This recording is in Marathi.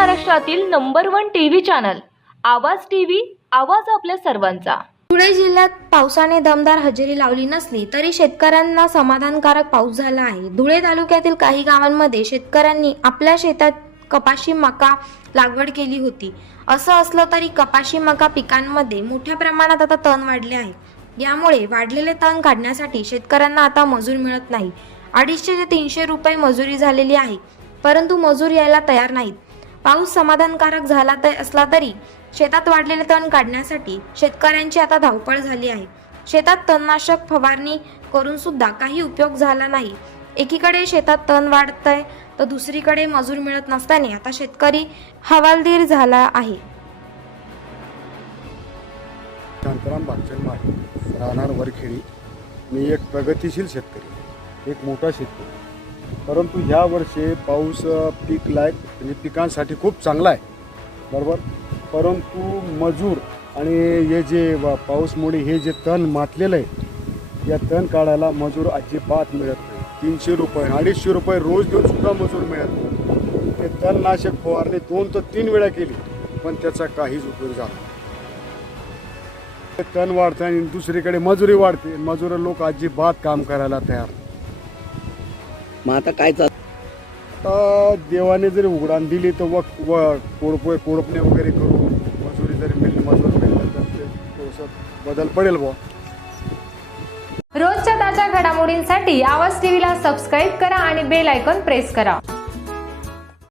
महाराष्ट्रातील number one TV channel Awaaz TV Awaaz आपल्या सर्वांचा. धुळे जिल्ह्यात पावसाने दमदार हजेरी लावली नसली तरी शेतकऱ्यांना समाधानकारक पाऊस झाला आहे. धुळे तालुक्यातील काही गावांमध्ये शेतकऱ्यांनी आपल्या शेतात कपाशी मका लागवड केली होती. असं असलं तरी कपाशी मका पिकांमध्ये मोठ्या प्रमाणात आता तण वाढले आहे. यामुळे वाढलेले तण काढण्यासाठी शेतकऱ्यांना आता मजूर मिळत नाही. अडीचशे ते तीनशे रुपये मजुरी झालेली आहे. परंतु मजूर यायला तयार नाहीत. पाऊस समाधानकारक झाला तर असला तरी शेतात वाढलेले तण काढण्यासाठी शेतकऱ्यांची आता धावपळ झाली आहे. शेतात तणनाशक फवारणी करून सुद्धा काही उपयोग झाला नाही. एकीकडे शेतात तण वाढतंय तर दुसरीकडे मजूर मिळत नसल्याने आता शेतकरी हवालदिर झाला आहे. शांताराम राहणार वरखेडी. मी एक प्रगतिशील शेतकरी एक मोठा शेतकरी. परंतु ह्या वर्षी पाऊस पीक लायक म्हणजे पिकांसाठी खूप चांगला आहे. बरोबर? परंतु मजूर आणि हे जे पाऊसमुळे हे जे तण मातलेलं आहे या तण काढायला मजूर अजिबात मिळत नाही. तीनशे रुपये अडीचशे रुपये रोज देऊन सुद्धा मजूर मिळत नाही. ते तणनाशक फवारणी दोन तर तीन वेळा केली पण त्याचा काहीच उपयोग झाला ते तण वाढतं आणि दुसरीकडे मजुरी वाढते. मजूर लोक अजिबात काम करायला तयार मग आता काय चाल देवाने जरी उघडाण दिली तर व व कोळप कोळपणे वगैरे करून मजुरी जरी मिळली मजूर मिळलं तर ते थोडंसं बदल पडेल बुवा. रोजच्या ताज्या घडामोडींसाठी आवाज टीव्हीला सबस्क्राईब करा आणि बेल आयकॉन प्रेस करा.